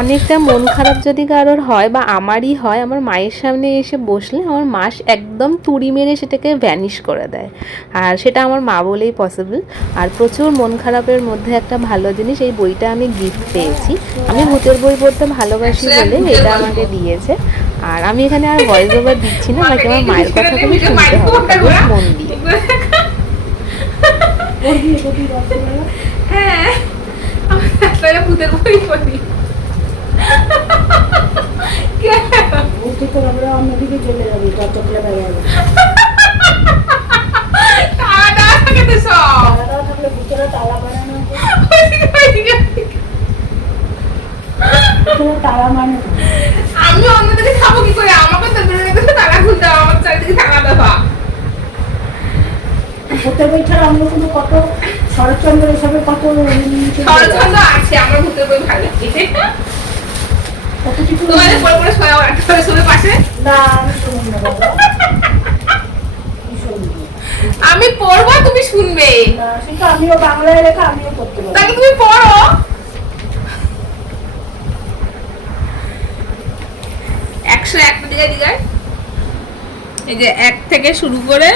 অনেকটা মন খারাপ যদি কারোর হয় বা আমারই হয়, আমার মায়ের সামনে এসে বসলে আমার মা একদম তুড়ি মেরে সেটাকে ভ্যানিশ করে দেয়। আর সেটা আমার মা বলেই পসিবল। আর প্রচুর মন খারাপের মধ্যে একটা ভালো জিনিস, এই বইটা আমি গিফট পেয়েছি। আমি ভূতের বই পড়তে ভালোবাসি বলে এটা আমাকে দিয়েছে। আর আমি এখানে আর ভয়েস ওভার দিচ্ছি না, বাকি আমার মায়ের কথাগুলো শুনতে হবে, তবে মন দিয়ে। হ্যাঁ, আমি ভূতের বই পড়ি। অন্যদিকে চলে যাবে, চকচকলে বেড়ে যাবে। থাকলে ভিতরে তালা বানানো, তালা মানে আমি অন্যদিকে খাবো কি করে? আমাকে তো তালা খুলতে হবে, আমার চারিদিকে তালা দেওয়া। ভূতের বই ছাড়া অন্য কোনো কত শরৎচন্দ্র এসবের কত শরৎচন্দ্র আছে, আমার ভূতের বই ভালো লাগে। কত কিছু তোমাদের পরে পরে শোয়াও, একটা করে শোবে পাশে। না, আমি শুনুন না বাবা, আমি শুনবো। আমি পড়বো, তুমি শুনবে। না, সেটা আমিও বাংলায় লেখা, আমিও পড়তে পারবো। তাহলে তুমি পড়ো। 101 দিকে দিকে এই যে 1 থেকে শুরু করে